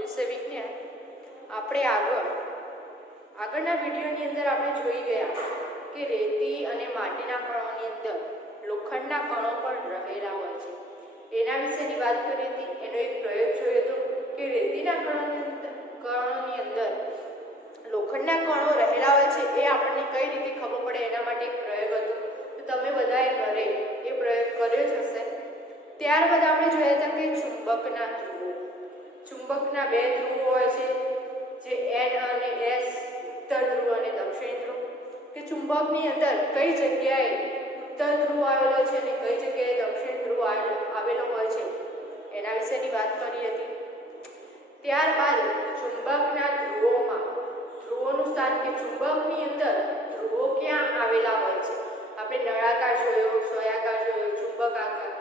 વિશે વિજ્ઞાન આપણે આગળના વિડીયોની અંદર આપણે જોઈ ગયા કે રેતી અને માટીના કણોની અંદર લોખંડના કણો પણ રહેલા હોય છે. એના વિશેની વાત કરી હતી. એનો એક પ્રયોગ જોયો હતો કે રેતીના કણોની અંદર લોખંડના કણો રહેલા હોય છે. એ આપણને કઈ રીતે ખબર પડે એના માટે એક પ્રયોગ હતો. તો તમે બધાએ ઘરે એ પ્રયોગ કર્યો જ હશે. ત્યારબાદ આપણે જોયા હતા કે ચુંબકના ધ્રુવો. ચુંબકના બે ધ્રુવો હોય છે, જે N અને S, ઉત્તર ધ્રુવ અને દક્ષિણ ધ્રુવ. કે ચુંબકની અંદર કઈ જગ્યાએ ઉત્તર ધ્રુવ આવેલો છે અને કઈ જગ્યાએ દક્ષિણ ધ્રુવ આવેલો હોય છે એના વિશેની વાત કરી હતી. ત્યારબાદ ચુંબકના ધ્રુવોનું સ્થાન કે ચુંબકની અંદર ધ્રુવો ક્યાં આવેલા હોય છે. આપણે નળાકાર જોયો, સ્વયાકાર જોયો, ચુંબકાકાર,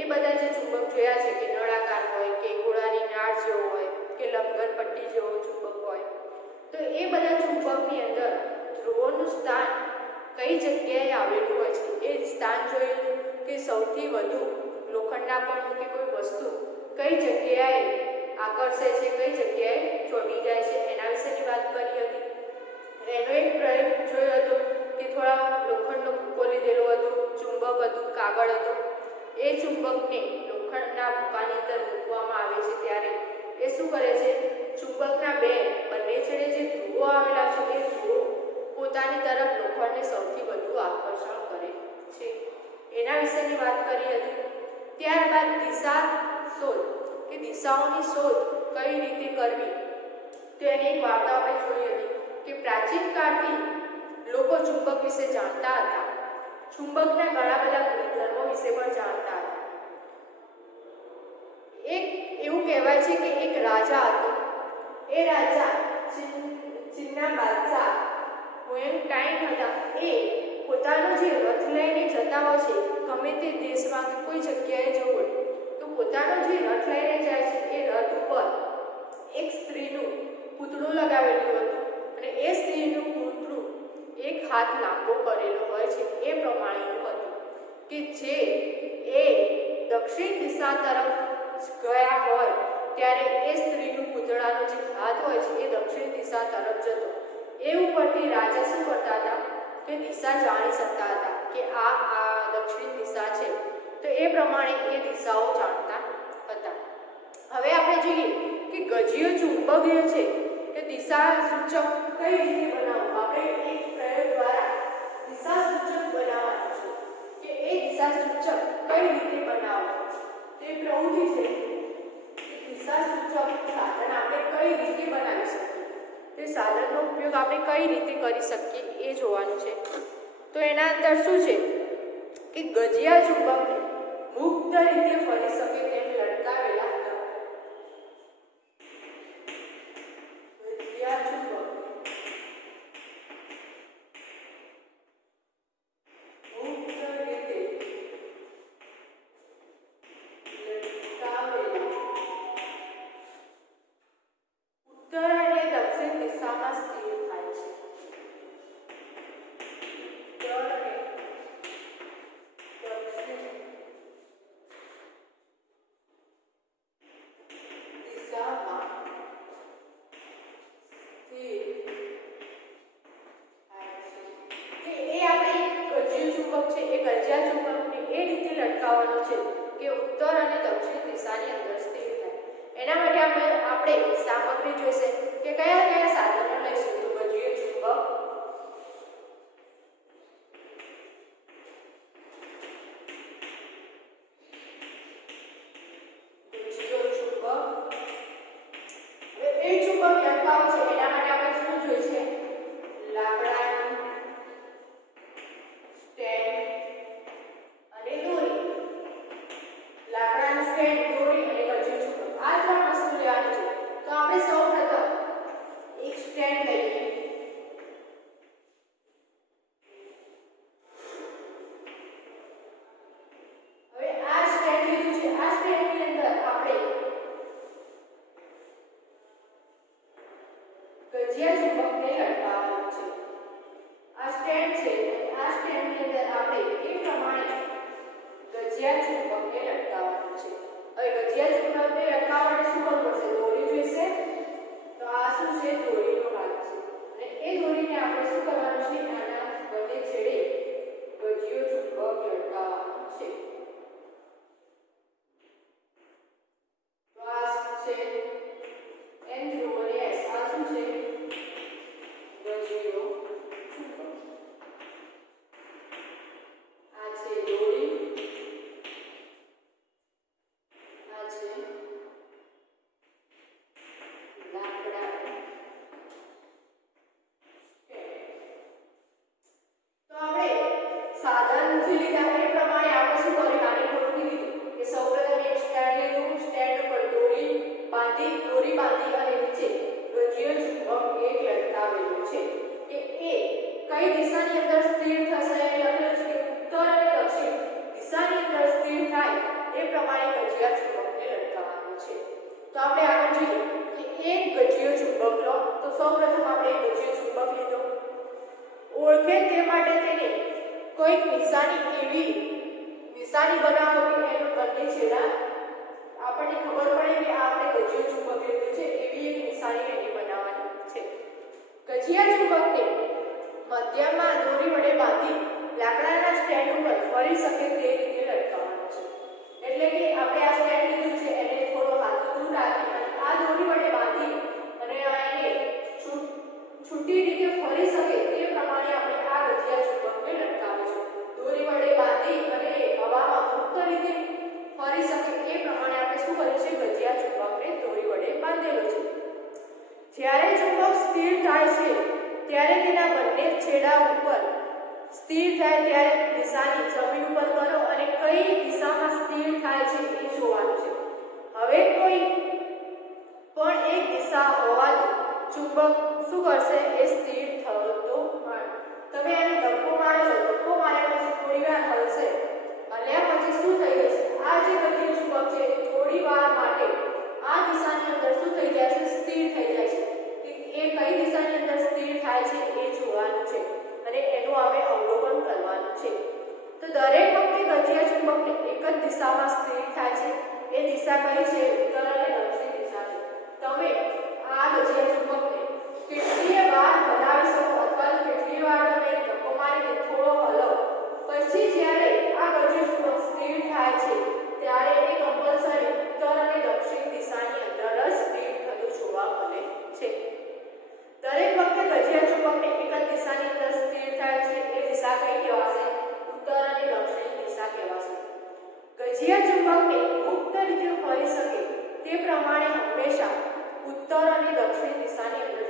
એ બધા જે ચુંબક જોયા છે કે નળાકાર હોય કે ગોળાની નાળ જેવો હોય કે લંબઘન પટ્ટી જેવો ચુંબક હોય, તો એ બધા ચુંબકની અંદર ધ્રુવોનું સ્થાન કઈ જગ્યાએ આવેલું હોય છે એ સ્થાન જોયું કે સૌથી વધુ લોખંડના કણો કે કોઈ વસ્તુ કઈ જગ્યાએ આકર્ષે છે, કઈ જગ્યાએ ચોંટી જાય છે એના વિશેની વાત કરી હતી. એનો એક પ્રયોગ જોયો હતો કે થોડા લોખંડનો ભૂકો લીધેલો હતો, ચુંબક હતું, કાગળ હતો. એ ચુંબકને લોખંડના ભૂકાની અંદર મૂકવામાં આવે છે ત્યારે એ શું કરે છે, ચુંબકના બંને છેડે જે ધ્રુવો આવેલા છે એ ધ્રુવો પોતાની તરફ લોખંડને સૌથી વધુ આકર્ષણ કરે છે. એના વિશેની વાત કરી હતી. ત્યારબાદ દિશા શોધ કે દિશાઓની શોધ કઈ રીતે કરવી તો એની એક વાર્તા આપણે જોઈ હતી કે પ્રાચીન કાળથી લોકો ચુંબક વિશે જાણતા હતા. ચુંબકના ઘણા બધા ગુણધર્મો વિશે પણ જાણતા હતા. એક એવું કહેવાય છે કે એક રાજા હતો. એ રાજા ચીનના બાદશાહ હુએન ટાઈમ હતા. એ પોતાનો જે રથ લઈને જતા હોય છે ગમે તે દેશમાં કે કોઈ જગ્યાએ જવું હોય તો પોતાનો જે રથ લઈને જાય છે એ રથ ઉપર એક સ્ત્રીનું પૂતળું લગાવેલું હતું અને એ સ્ત્રીનું પૂતળું એક હાથ લાંબો કરેલો હોય છે. એ પ્રમાણેનું હતું કે જે એ દક્ષિણ દિશા તરફ ગયા હોય ત્યારે એ સ્ત્રીનું પૂતળાનો જે હાથ હોય છે એ દક્ષિણ દિશા તરફ જતો. એ ઉપરથી રાજા શું કરતા હતા કે દિશા જાણી શકતા હતા કે આ દક્ષિણ દિશા છે. તો એ પ્રમાણે એ દિશાઓ જાણતા હતા. હવે આપણે જોઈએ કે ગજીય ચુંબક છે કે દિશા સૂચક કઈ રીતે બનાવવું. આપણે એક પ્રયોગ દ્વારા દિશા સૂચક બનાવવાનું છે કે એ દિશા સૂચક કઈ રીતે બનાવવું તે પ્રવૃત્તિ છે. દિશા સૂચક સાધન આપણે કઈ રીતે બનાવી શકીએ, તે સાધનનો ઉપયોગ આપણે કઈ રીતે કરી શકીએ એ જોવાનું છે. તો એના અંદર શું છે કે ગજિયા ચુંબકને મુક્ત રીતે ફરી શકે તેમ લટકાવેલા હતા. ગજિયા ચુંબક મુક્ત રીતે લટકાવેલા ઉત્તર અને દક્ષિણ દિશામાં સ્થિર થાય છે. ઉત્તર અને દક્ષિણ દિશામાં સ્થિર થાય છે. કે એ આપણે ગજિયું ચુંબક છે એ ગજિયા ચુંબકને એ રીતે લટકાવવાનું છે કે ઉત્તર અને દક્ષિણ દિશાની અંદર સ્થિર થાય. એના માટે આપણે સામગ્રી જોઈશે કે કયા કયા સાધનો લઈશું. તો ગજિયું ચુંબક, એ ચુંબક લટકાવવું છે એના માટે આપણે શું જોઈશે, લાકડાનું સ્ટેન્ડ અને દોરી. લાકડાનું સ્ટેન્ડ, દોરી અને ગજિયું ચુંબક, આ ત્રણ વસ્તુ લેવાની છે. તો આપણે સૌપ્રથમ એક સ્ટેન્ડ લઈએ. હવે આ સ્ટેન્ડ લીધું છે. આ સ્ટેન્ડની અંદર આપણે ગજિયા ચુંબકને લટકાવવાનું છે. આ સ્ટેન્ડ છે અને આ સ્ટેન્ડની અંદર આપણે એ પ્રમાણે ગજિયા ચુંબકને લટકાવવાનું છે. હવે ગજિયા ચુંબકને લટકાવવા માટે શું કરવું પડશે, દોરી જોઈશે નથી લીધા એ પ્રમાણે આપણે શું કર્યું આને ગોઠવી દીધું કે સૌપ્રથમ એક સ્ટેન્ડ લીધું, સ્ટેન્ડ ઉપર દોરી બાંધી અને નીચે ગજિયો ચુંબક એક લટકાવેલું છે કે એ કઈ દિશાની અંદર સ્થિર થશે એ લખેલું છે કે ઉત્તર અને દક્ષિણ દિશાની અંદર સ્થિર થાય એ પ્રમાણે ગજિયા ચુંબકને લટકાવવાનું છે. તો આપણે આગળ જોઈએ કે એક ગજિયો ચુંબક લો. તો સૌપ્રથમ આપણે એક ગજિયો ચુંબક લીધો. ઓળખે તે માટે તેને કોઈક નિશાની બનાવો કે એનો બંને છેડા આપણને ખબર પડે કે આપણે ગજિયો ચુંબક લીધું છે એવી એક નિશાની એની બનાવવાની છે. ગજિયા ચુંબકને મધ્યમાં દોરી વડે બાંધી લાકડાના સ્ટેન્ડ ઉપર ફરી શકે તે રીતે લટકાવવાનું છે. એટલે કે આપણે આ સ્ટેન્ડ લીધું છે એને થોડો હાથ દૂર રાખી અને આ દોરી વડે બાંધી અને એને છૂટી રીતે ફરી શકે તે પ્રમાણે આપણે આ ગજિયા ચુંબકને લટકાવીશું. દોરી વડે બાંધી અને હવામાં મુક્ત રીતે ફરી શકે એ પ્રમાણે આપણે શું કરીશું ગજિયા ચુંબકને દોરી વડે બાંધેલો છે. જ્યારે ચુંબક સ્થિર થાય છે ત્યારે તેના બંને છેડા ઉપર સ્થિર થાય ત્યારે નિશાની જમીન ઉપર કરો અને કઈ દિશામાં સ્થિર થાય છે એ જોવાનું છે. હવે કોઈ પણ એક દિશા હોવાથી ચુંબક શું કરશે એ સ્થિર થતો તમે આને ધક્કો મારશો, ધક્કો માર્યા પછી થોડી વાર હલશે, હલ્યા પછી શું થઈ જશે આ જે ગજિયો ચુંબક છે એ થોડી વાર માટે આ દિશાની અંદર શું થઈ જાય છે સ્થિર થઈ જાય છે. એ કઈ દિશાની અંદર સ્થિર થાય છે એ જોવાનું છે અને એનું આપણે અવલોકન કરવાનું છે. તો દરેક વખતે ગજિયા ચુંબકને એક જ દિશામાં સ્થિર થાય છે. એ દિશા કઈ છે ઉત્તર અને દક્ષિણ દિશા છે. તમે આ ગજિયા ચુંબકને કેટલીય વાર હલાવી શકો અથવા તો કેટલી વાર તમે ધક્કો મારીને થોડો હલાવો પછી જ્યારે આ ગજિયો ચુંબક સ્થિર થાય છે ત્યારે એ કમ્પલસરી ઉત્તર અને દક્ષિણ દિશાની અંદર જ સ્થિર થતું જોવા મળે છે. દરેક વખતે ગજિયા ચુંબકને એક જ દિશાની અંદર સ્થિર થાય છે એ દિશા કઈ કહેવાશે ઉત્તર અને દક્ષિણ દિશા કહેવાશે. ગજિયા ચુંબકને મુક્ત રીતે ફરી શકે તે પ્રમાણે હંમેશા ઉત્તર અને દક્ષિણ દિશાની અંદર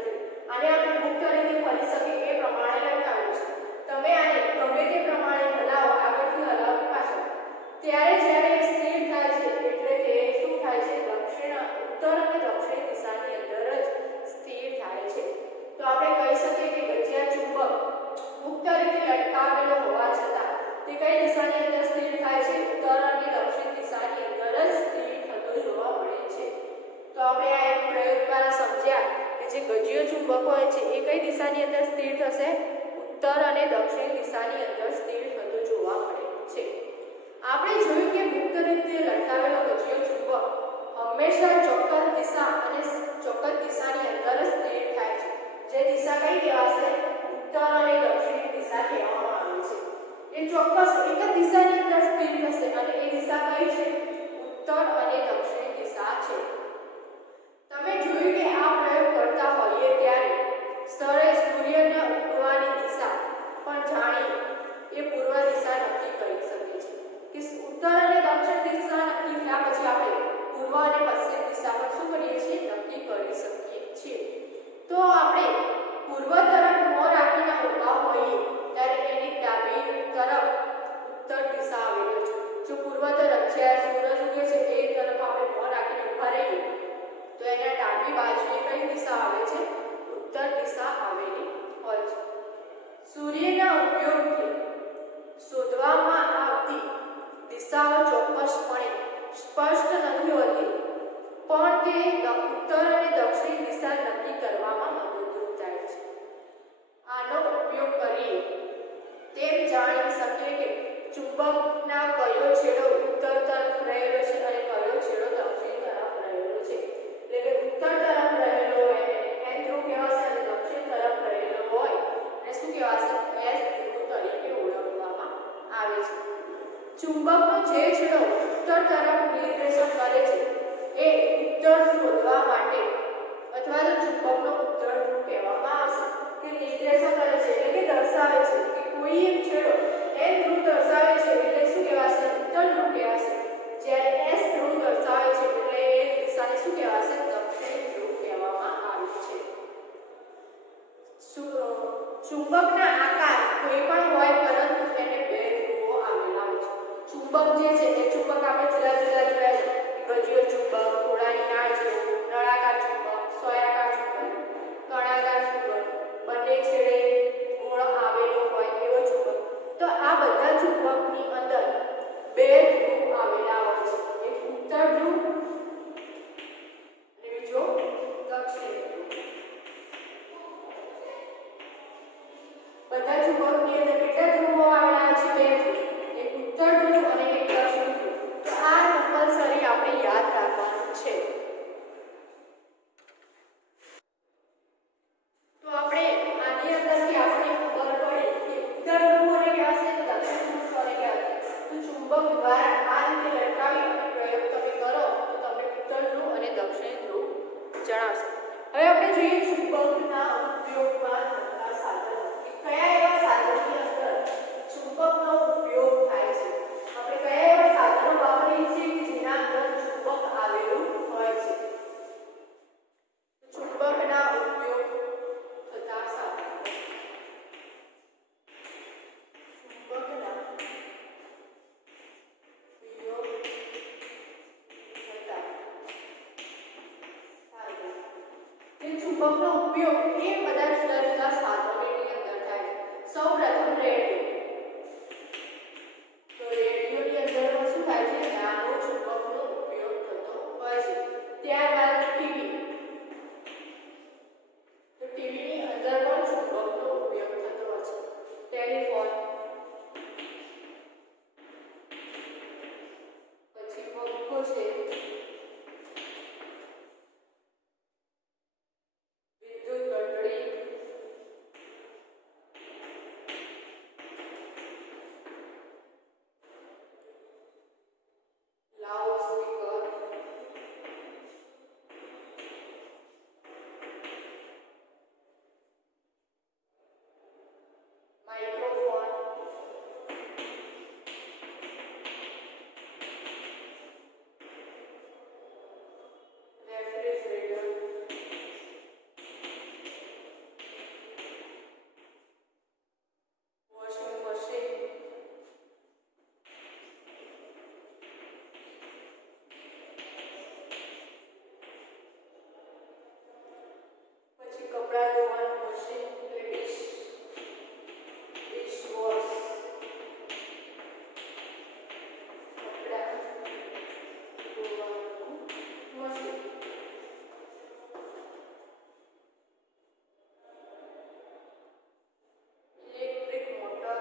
આને આપણે મુક્ત રીતે ફરી શકે એ પ્રમાણે લટકાવેલું છે. તમે આને ગમે તે પ્રમાણે હલાવો, આગળથી હલાવો કે પાછળ, ત્યારે જ્યારે સ્થિર થાય છે એટલે તે શું થાય છે ઉત્તર અને દક્ષિણ દિશાની અંદર જ સ્થિર થાય છે. તો આપણે કહી શકીએ કે ગજિયા ચુંબક મુક્ત રીતે લટકાવેલો હોવા છતાં તે કઈ દિશાની અંદર સ્થિર થાય છે ઉત્તર અને દક્ષિણ દિશાની અંદર જ સ્થિર થતો જોવા મળે છે. તો આપણે આ એક પ્રયોગ દ્વારા સમજ્યા કે જે ગજિયો ચુંબક હોય છે એ કઈ દિશાની અંદર સ્થિર થશે ઉત્તર અને દક્ષિણ દિશાની અંદર સ્થિર થતો જોવા મળે છે. આપણે જોયું કે મુક્ત રીતે લટકાવેલો ગજિયો ચુંબક હંમેશા ચોક્કસ દિશા અને ચોક્કસ દિશાની અંદર જ સ્થિર થાય છે. જે દિશા કઈ કહેવાશે ઉત્તર અને દક્ષિણ દિશા કહેવામાં આવે છે. એ ચોક્કસ એક જ દિશાની અંદર સ્થિર થશે અને એ દિશા કઈ છે ઉત્તર અને દક્ષિણ દિશા છે. તમે જોયું કે આ પ્રયોગ કરતા હોઈએ ત્યારે સ્થળે સૂર્યના ઉગવાની દિશા પણ જાણી એ પૂર્વ દિશા નક્કી કરી શકે છે કે ઉત્તર અને દક્ષિણ દિશા નક્કી થયા પછી આપણે પૂર્વ અને પશ્ચિમ દિશા પણ શું કરીએ છીએ નક્કી કરી શકીએ છીએ. તો આપણે પૂર્વ તરફ મોં રાખીને ઊભા હોઈએ ત્યારે એની ડાબી તરફ ઉત્તર દિશા આવેલી છે. જો પૂર્વ તરફ જ્યારે સૂરજ ઉગે છે એ તરફ આપણે મોં રાખીને ઊભા રહીએ તો એના ડાબી બાજુએ કઈ દિશા આવે છે ઉત્તર દિશા આવેલી હોય છે. સૂર્યના ઉપયોગથી શોધવામાં આવતી દિશાઓ ચોક્કસપણે સ્પષ્ટ નથી હોતી પણ તે ઉત્તર અને દક્ષિણ દિશા નક્કી કરવામાં મદદરૂપ થાય છે. આનો ઉપયોગ કરી તેમ જાણી શકીએ કે ચુંબકના કયો છેડો ઉત્તર તરફ રહેલો છે અને કયો છેડો દક્ષિણ તરફ રહેલો છે. એટલે કે ઉત્તર તરફ રહેલો હોય એન ધ્રુવ કહેવાશે અને દક્ષિણ તરફ રહેલો હોય એને શું કહેવાશે એસ ધ્રુવ તરીકે ઓળખવામાં આવે છે. ચુંબકનો જે છેડો ઉત્તર તરફ નિર્દેશન કરે છે એ ઉત્તર શોધવા માટે અથવા તો ચુંબકનો ઉત્તર ધ્રુવ કહેવામાં આવશે. તે નિર્દેશન કરે છે એટલે કે દર્શાવે છે કે કોઈ એક છેડો એન ધ્રુવ દર્શાવે છે એટલે શું કહેવાશે ઉત્તર ધ્રુવ કહેવાશે. જ્યારે એસ ધ્રુવ દર્શાવે છે એટલે એ દિશાને શું કહેવાશે દક્ષિણ ધ્રુવ કહેવામાં આવે છે. ચુંબકના આકાર કોઈ પણ હોય પરંતુ એને બે ધ્રુવો આવે ચુંબક જે છે એ ચુંબક આપણે જુદા જુદા જોયા છે, ગજ્યો ચુંબક, ઘોડાની નાળ જેવું, નળાકાર ચુંબક, સોયાકાર ચુંબક, કણાકાર ચુંબક, બંને છેડે ગોળ આવેલો હોય એવો ચુંબક. તો આ બધા ચુંબકની અંદર બે ધ્રુવ આવેલા હોય છે, એક ઉત્તર ધ્રુવ અને બીજો દક્ષિણ ધ્રુવ. બધા ચુંબકની અંદર કેટલા ધ્રુવો આવેલા છે? બે ધ્રુવ, એક ઉત્તર ધ્રુવ અને એક દક્ષિણ ધ્રુવ. તો આ કમ્પલસરી આપણે યાદ રાખવાનું છે. તો આપણે આની અંદરથી આપણે ખબર પડે કે ઉત્તર ધ્રુવ અને ક્યાં છે, દક્ષિણ ધ્રુવ અને ક્યાં છે. તો ચુંબક દ્વારા આ રીતે લટકાવી અને પ્રયોગ તમે કરો તો તમને ઉત્તર ધ્રુવ અને દક્ષિણ ધ્રુવ જણાવશે. હવે આપણે જોઈએ ચુંબકના ઉપયોગમાં થતા સાધનો. કયા એવા સાધનની અંદર ચુંબકનો ઉપયોગ થાય છે? આપણે કયા એવા સાધનો વાપરીએ છીએ કે જેના અંદર ચુંબક આવેલું હોય છે? ચુંબકના ઉપયોગ થતા સાધનો. ચુંબકના ઉપયોગ થતા સાધનો. જે ચુંબકનો ઉપયોગ એ બધા જુદા જુદા સાધનોની અંદર થાય છે. સૌપ્રથમ રેડિયો. તો રેડિયોની અંદર શું થાય છે? નાનો ચુંબકનો ઉપયોગ થતો હોય છે. ત્યારબાદ ટીવી. તો ટીવીની અંદર પણ ચુંબકનો ઉપયોગ થતો હોય છે. ટેલિફોન, પછી પંખો છે, વિદ્યુત ઘંટડી, loud speaker, microphone, refrigerator, washing machine, પછી કપડાં ધોવાનું મશીન એટલે ડિશવોશ, કપડાં ધોવાનું મશીન. ઇલેક્ટ્રિક મોટર,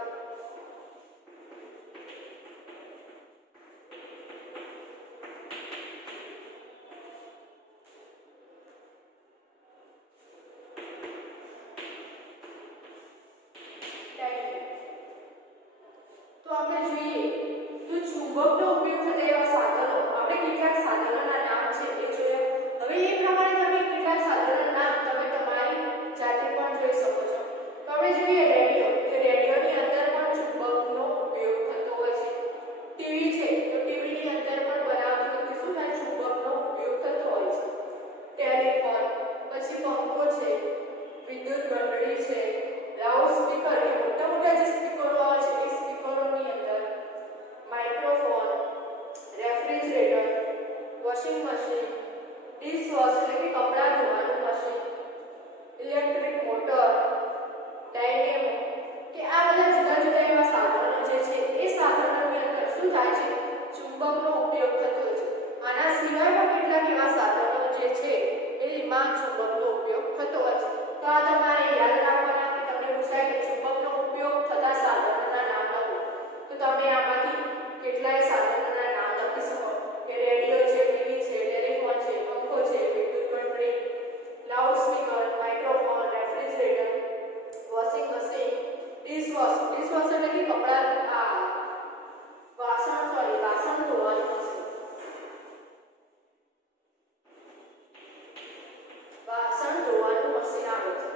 તો આપણે જોઈએ તો ચુંબકનો ઉપયોગ થતા એવા સાધનો, આપણે કેટલાક સાધનોના નામ છે એ જોયા. હવે એ પ્રમાણે તમે કેટલાક સાધનોના નામ તમે તમારી જાતે પણ જોઈ શકો છો. તો આપણે જોઈએ રેડિયો. તો રેડિયોની અંદર પણ ચુંબકનો ઉપયોગ થતો હોય છે. ટીવી છે તો ટીવીની અંદર પણ બનાવતી વખતે શું થાય? ચુંબકનો ઉપયોગ થતો હોય છે. ટેલિફોન, પછી પંખો છે, વિદ્યુત ઘંટડી છે, લાઉડ સ્પીકર કે મોટા મોટા જે સ્પીકરો આવે છે એ સ્પીકરોની અંદર, microphone, refrigerator, washing machine, dishwash એટલે કે કપડાં ધોવાનું મશીન, ઇલેક્ટ્રિક મોટર, ડાયનેમો કે આ બધા જુદા જુદા એવા સાધનો જે છે એ સાધનોની અંદર શું થાય છે? ચુંબકનો ઉપયોગ થતો હોય છે. આના સિવાય પણ કેટલાક એવા સાધનો જે છે એમાં ચુંબકનો ઉપયોગ થતો હોય છે. તો આ તમારે યાદ રાખવાના કે તમને પૂછાય કે ચુંબકનો ઉપયોગ થતા સાધનોના નામ લખો. તો તમે આમાંથી કેટલાય સાધનોના નામ લખી શકો કે રેડિયો છે, ટીવી છે, ટેલિફોન છે, પંખો છે, વિદ્યુત ઘંટડી, loud speaker, microphone, refrigerator, washing machine, dishwash. Dishwash એટલે કે કપડાં વાસણ ધોવાનું મશીન, વાસણ ધોવાનું મશીન આવે છે.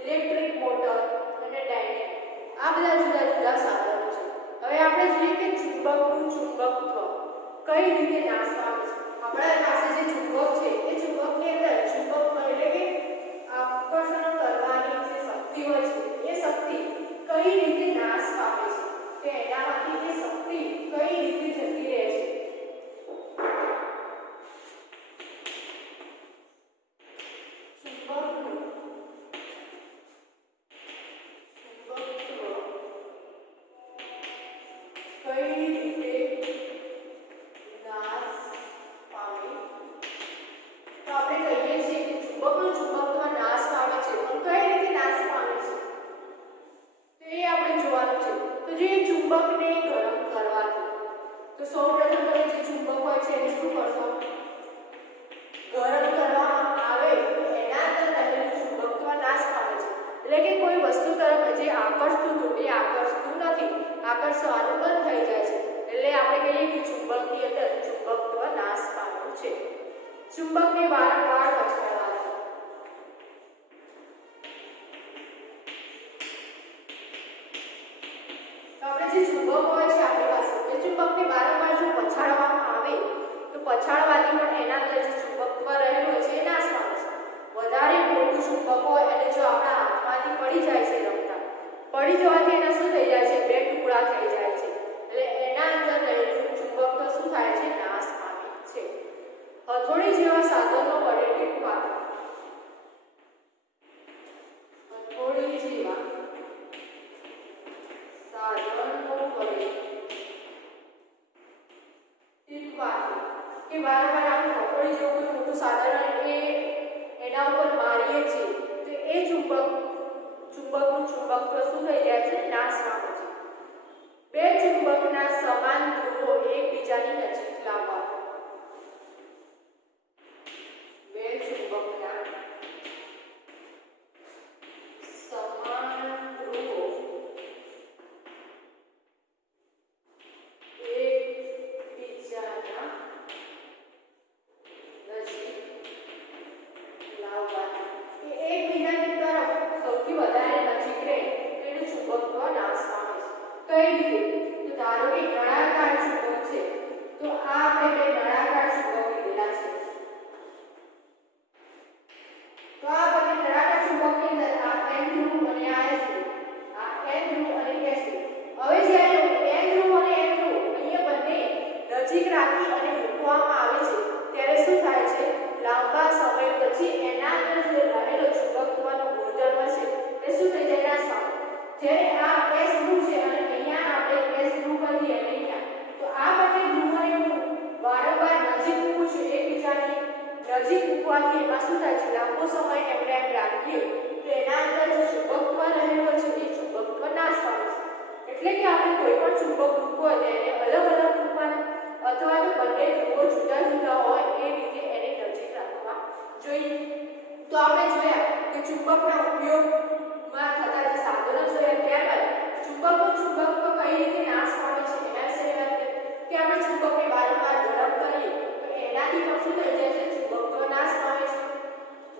ઇલેક્ટ્રિક મોટર અને ડાયનેમો આ બધા જુદા જુદા સાધનો છે. હવે આપણે જોઈએ કે ચુંબકનું ચુંબકત્વ કઈ રીતે નાશ પામે છે. આપણા પાસે જે ચુંબક છે એ ચુંબકની અંદર ચુંબક એટલે કે આકર્ષણ કરવાની જે શક્તિ હોય છે એ શક્તિ કઈ રીતે નાશ પામે છે કે એનામાંથી એ શક્તિ કઈ રીતે આકર્ષવાનું બંધ થઈ જાય છે, એટલે આપણે કહીએ કે ચુંબકની અંદર ચુંબકત્વ નાશ પામ્યું છે. ચુંબકને વારંવાર પછાડવાનું. તો આપણે જે ચુંબક હોય છે આપણી પાસે, એ ચુંબકને વારંવાર જો પછાડવામાં આવે તો પછાડવાથી પણ એના અંદર જે ચુંબકત્વ રહેલું હોય છે એ નાશ પામે છે. વધારે મોટું ચુંબક હોય અને જો આપણા હાથમાંથી પડી જાય છે રમતા, પડી જવાથી એના શું થઈ જાય છે? બે ટુકડા થઈ જાય છે, એટલે એના અંદર રહેલું ચુંબક તો શું થાય છે? નાશ પામે છે. હથોડી જેવા સાધનો વડે ટીપવાથી. હથોડી જેવા સાધનો વડે ટીપવાથી કે વારંવાર આપણે હથોડી જેવું કોઈ મોટું સાધન એના ઉપર મારીએ છીએ તો એ ચુંબકનું ચુંબકત્વ શું થઈ જાય છે? નાશ પામે છે. બે ચુંબકના સમાન ધ્રુવો એકબીજાની નજીક લાવવા. બે ચુંબકના સમાન ધ્રુવો એકબીજાના નજીક લાવવા. એકબીજાની તરફ સૌથી વધારે નજીક રહે તો એનું ચુંબકત્વ નાશ પામે છે. કઈ રીતે? તો ધારો કે નળાકાર ચુંબક છે, તો આ આપણે બે નળાકાર ચુંબક લીધેલા છે. તો આ બંને નળાકાર ચુંબકની અંદર આ N ધ્રુવ અને આ S ધ્રુવ, આ N ધ્રુવ અને S ધ્રુવ. હવે જ્યારે N ધ્રુવ અને S ધ્રુવ અહીંયા બંને નજીક રાખી અને મૂકવામાં આવે છે ત્યારે શું થાય છે? લાંબા સમય પછી એના અંદર જે રહેલો ચુંબકત્વનો ગુણધર્મ છે એ શું થઈ જાય? નાશ પામે. જ્યારે આ S ધ્રુવ છે અને અહીંયા આપણે S ધ્રુવ કરીએ અને અહીંયા, તો આ બંને ધ્રુવોને વારંવાર નજીક મૂકવું છે, એકબીજાની નજીક મૂકવાથી એમાં શું થાય છે? લાંબો સમય એમને એમ રાખીએ તો એના અંદર જે ચુંબકત્વ રહેલું છે એ ચુંબકત્વ નાશ પામે છે. એટલે કે આપણે કોઈ પણ ચુંબક મૂકવું હોય તો એને અલગ અલગ મૂકવાના, અથવા તો બંને ધ્રુવો જુદા જુદા હોય એ રીતે એને નજીક રાખવા જોઈએ. તો આપણે જોયા કે ચુંબકના ઉપયોગમાં થતા જે સાધનો જોયા, ત્યારબાદ ચુંબકનું ચુંબકત્વ કઈ રીતે નાશ પામે છે એના વિશે વાત કરી કે આપણે ચુંબકને વારંવાર ગરમ કરીએ તો એનાથી પણ શું થઈ જાય છે? ચુંબકત્વ નાશ પામે છે.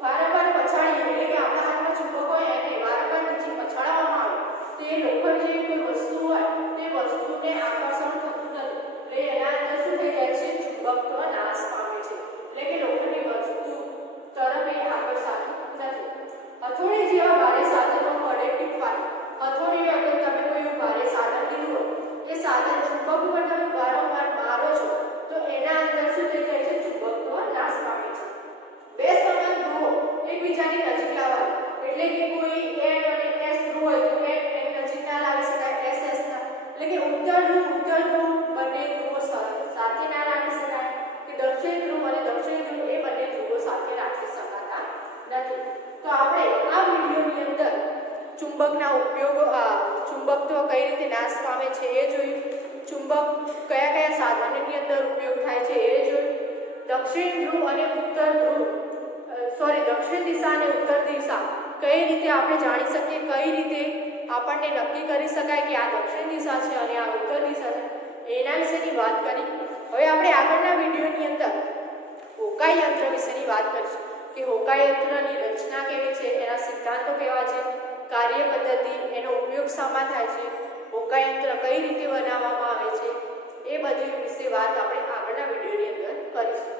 વારંવાર પછાડીએ એટલે કે આપણા હાથમાં ચુંબક હોય એને વારંવાર નીચે પછાડવામાં આવે તો એ લોખંડ જેવી કોઈ વસ્તુ હોય તે વસ્તુને આકર્ષણ થતું નથી, એટલે એના અંદર શું થઈ જાય છે? ચુંબકત્વ નાશ પામે છે, એટલે કે લોખંડની વસ્તુ તરફ એ આકર્ષાતું નથી. હથોડી જેવા ભારે સાધનો વડે ટીપવાથી. હથોડી અગર તમે કોઈ ભારે સાધન લીધું હોય, એ સાધન ચુંબક ઉપર તમે વારંવાર મારો છો તો એના અંદર શું થઈ જાય છે? ચુંબકત્વ નાશ પામે છે. બે સમાન ધ્રુવો એકબીજાની નજીક લાવવા, એટલે કે કોઈ N અને S ધ્રુવ હોય તો N નજીક ના લાવી શકાય, S ના, એટલે કે ઉત્તર ધ્રુવ બંને ધ્રુવો સાથે ના રાખી શકાય, કે દક્ષિણ ધ્રુવ અને દક્ષિણ ધ્રુવ એ બંને ધ્રુવો સાથે રાખી શકાતા નથી. તો આપણે આ વિડિયોની અંદર ચુંબકના ઉપયોગો, ચુંબકત્વ કઈ રીતે નાશ પામે છે એ જોયું, ચુંબક કયા કયા સાધનોની અંદર ઉપયોગ થાય છે એ જોયું, દક્ષિણ ધ્રુવ અને ઉત્તર ધ્રુવ દક્ષિણ દિશા અને ઉત્તર દિશા કઈ રીતે આપણે જાણી શકીએ, કઈ રીતે આપણને નક્કી કરી શકાય કે આ દક્ષિણ દિશા છે અને આ ઉત્તર દિશા છે, એના વિશેની વાત કરી. હવે આપણે આગળના વિડીયોની અંદર હોકાઈ યંત્ર વિશેની વાત કરીશું કે હોકાઈ યંત્રની રચના કેવી છે, એના સિદ્ધાંતો કેવા છે, કાર્ય પદ્ધતિ, એનો ઉપયોગ શામાં થાય છે, હોકાઈ યંત્ર કઈ રીતે બનાવવામાં આવે છે, એ બધી વિશે વાત આપણે આગળના વિડીયોની અંદર કરીશું.